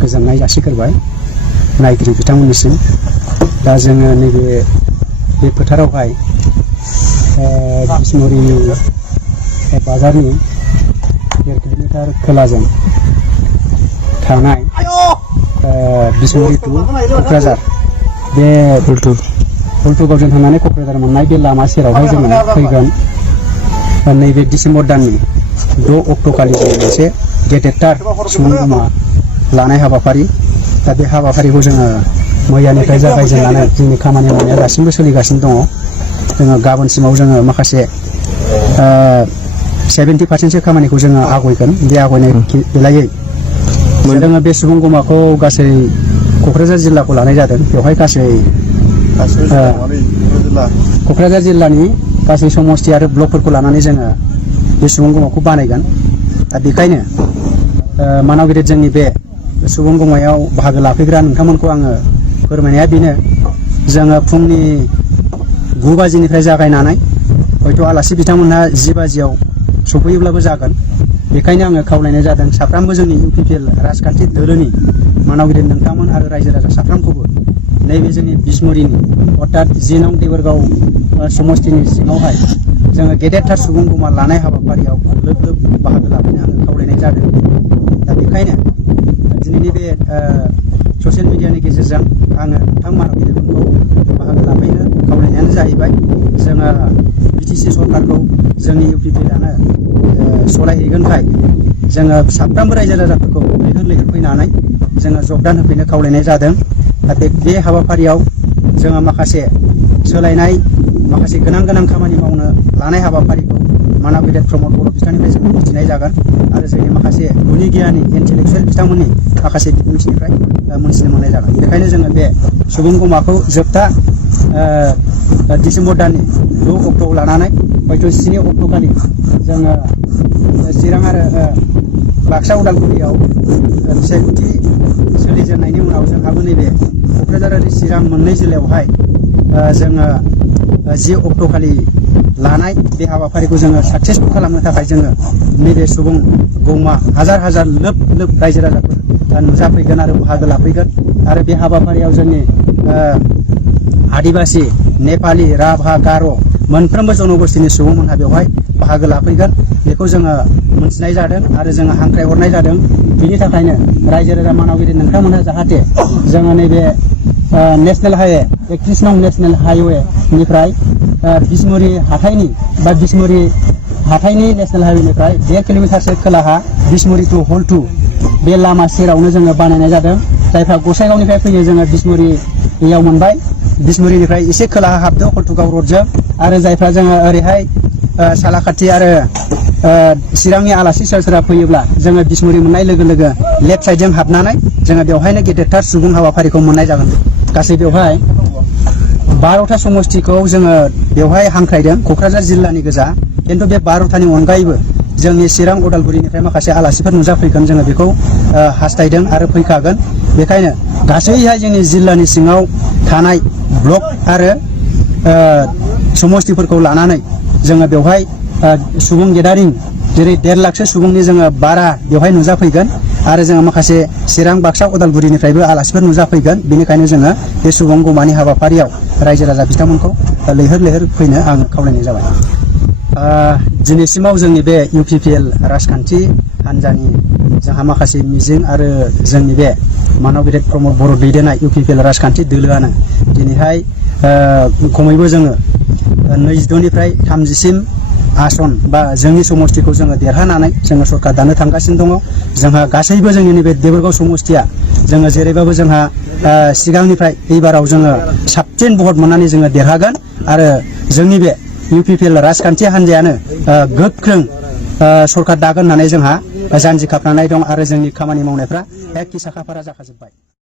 गोजोननाय जासिग्रोबाय नायगिरि बिथांमोननिसिम। दा जोङो नैबे बे फोथारावहाय बिसमुरि बाजारनि 1.5 किल'मिटार खोलाजों थानाय बिसमुरि टु क'क्राझार बे हुल्टुगावजों थांनानै क'क्राझार मोननाय बे लामा सेरावहाय जोङो फैगोन नैबे डिसेम्बर दाननि 6 अक्ट'खालि जोङो मोनसे गेदेरथार सुबुं गमा लानाय हाबाफारि। दा बे हाबाफारिखौ जोङो मैयानिफ्राय जागायजेननानै जोंनि खामानि मावनाया दासिमबो सोलिगासिनो दङ। जोङो गाबोनसिमाव जोङो माखासे 70% खामानिखौ जोङो आवगायगोन। बे आवगायनाय बेलायै जोङो बे सुबुं गमाखौ गासै क'क्राझार जिल्लाखौ लानाय जादों। बेवहाय गासै क'क्राझार जिल्लानि गासै समस्ति आरो ब्लकफोरखौ लानानै जोङो बे सुबुं गमाखौ बानायगोन। दा बेखायनो मानाव गिदिर जोंनि बे सुबुं गमायाव बाहागो लाफैग्रा नोंथांमोनखौ आङो फोरमायनाया बेनो, जोङो फुंनि 9 बाजिनिफ्राय जागायनानै हयथ' आलासि बिथांमोनहा 10 बाजियाव सफैयोब्लाबो जागोन। बेखायनो आङो खावलायनाय जादों साफ्रोमबो जोंनि UPPL राजखान्थि दोलोनि मानाव गिदिर नोंथांमोन आरो रायजो राजा साफ्रोमखौबो नैबे जोंनि बिसमुरिनि अर्थात 10 नं देबोरगाव समस्तिनि सिङावहाय जोङो गेदेरथार सुबुं गमा लानाय हाबाफारियाव लोब लोब बाहागो लाफैनो आङो खावलायनाय जादों। दा बेखायनो दिनैनि बे ससियेल मिडियानि गेजेरजों आङो नोंथां मानाव गिदिरफोरखौ बाहागो लाफैनो खावलायनायानो जाहैबाय, जोङो BTC सरकारखौ जोंनि UPPLआनो सलायहैगोनखाय जोङो साफ्रोमबो रायजो राजाफोरखौ लैहोर लैहोर फैनानै जोङो जगदान होफैनो खावलायनाय जादों। दा बे हाबाफारियाव जोङो माखासे सोलायनाय माखासे गोनां खामानि मावनो लानाय हाबाफारिखौ मानाव गिदिर प्रमद बर' बिथांनिफ्राय जों मिथिनाय जागोन आरो जोंनि माखासे गुनि गियानि इन्टेलेक्सुयेल बिथांमोननि माखासे बिबुंथिनिफ्राय मोनथिनो मोननाय जागोन। बेखायनो जोङो बे सुबुं गमाखौ जोबथा डिसेम्बर दाननि 6 अक्ट'आव लानानै हयथ' 7 अक्ट'खालि जोङो चिरां आरो बाक्सा उदालगुरियाव बिसायख'थि सोलिजेननायनि उनाव जोंहाबो नैबे क'क्राझार आरो चिरां मोननै जिल्लायावहाय जोङो 10 अक्ट'खालि लानाय बे हाबाफारिखौ जोङो साक्सेसफुल खालामनो थाखाय जोङो नैबे सुबुं गमा हाजार हाजार लोब लोब रायजो राजाफोर नुजाफैगोन आरो बाहागो लाफैगोन। आरो बे हाबाफारियाव जोंनि आदिबासि, नेपालि, राभा, गार' मोनफ्रोमबो जनगोष्ठीनि सुबुंमोनहा बेवहाय बाहागो लाफैगोन। बेखौ जोङो मोनथिनाय जादों आरो जोङो हांख्रायहरनाय जादों। बिनि थाखायनो रायजो राजा मानाव गिदिर नोंथांमोनहा जाहाथे जोङो नैबे नेशनेल हाइवे 31 नं नेशनेल हाइवेनिफ्राय बिसमुरि हाथाइनि बा बिसमुरि हाथाइनि नेशनेल हाइवेनिफ्राय 1 किल'मिटारसो खोलाहा बिसमुरि टु हुल्टु बे लामा सेरावनो जोङो बानायनाय जादों। जायफ्रा गसाइगावनिफ्राय फैयो जोङो बिसमुरियाव मोनबाय, बिसमुरिनिफ्राय एसे खोलाहा हाबदो हुल्टुगाव रडजों। आरो जायफ्रा जोङो ओरैहाय सालाखाथि आरो चिरांनि आलासि सोरबा फैयोब्ला जोङो बिसमुरि मोननाय लोगो लोगो लेफ्ट साइडजों हाबनानै जोङो बेवहायनो गेदेरथार सुबुं हाबाफारिखौ मोननाय जागोन। गासै बेवहाय 12था समस्तिखौ जोङो बेवहाय हांख्रायदों, क'क्राझार जिल्लानि गोजा। खिन्थु बे 12थानि अनगायैबो जोंनि चिरां उदालगुरिनिफ्राय माखासे आलासिफोर नुजाफैगोन, जोङो बेखौ हास्थायदों आरो फैखागोन। बेखायनो गासैहाय जोंनि जिल्लानि सिङाव थानाय ब्लक आरो समस्तिफोरखौ लानानै जोङो बेवहाय सुबुं गेदारिं जेरै 1.5 लाखसो सुबुंनि जोङो बारा बेवहाय नुजाफैगोन आरो जोङो माखासे चिरां, बाक्सा, उदालगुरिनिफ्रायबो आलासिफोर नुजाफैगोन। बेनिखायनो जोङो बे सुबुं गमानि हाबाफारियाव रायजो राजा बिथांमोनखौ लैहोर लैहोर फैनो आं खावलायनाय जाबाय। दिनैसिमाव जोंनि बे UPPL राजखान्थि हान्जानि जोंहा माखासे मिजिं आरो जोंनि बे मानाव गिदिर प्रमद बर' दैदेननाय UPPL राजखान्थि दोलोआनो दिनैहाय खमैबो जोङो 22 निफ्राय 30सिम आसन बा जोंनि समस्तिखौ जोङो देरहानानै जोङो सरकार दानो थांगासिनो दङ। जोंहा गासैबो जोंनि नैबे देबोरगाव समस्तिया जोङो जेरैबाबो जोंहा सिगांनिफ्राय एबाराव जोङो साबसिन भट मोननानै जोङो देरहागोन आरो जोंनि बे UPPL राजखान्थि हान्जायानो गोख्रों सरकार दागोन होननानै जोंहा जानजि खाफ्रानाय दं आरो जोंनि खामानि मावनायफ्रा एखे साखाफारा जाखाजोब्बाय।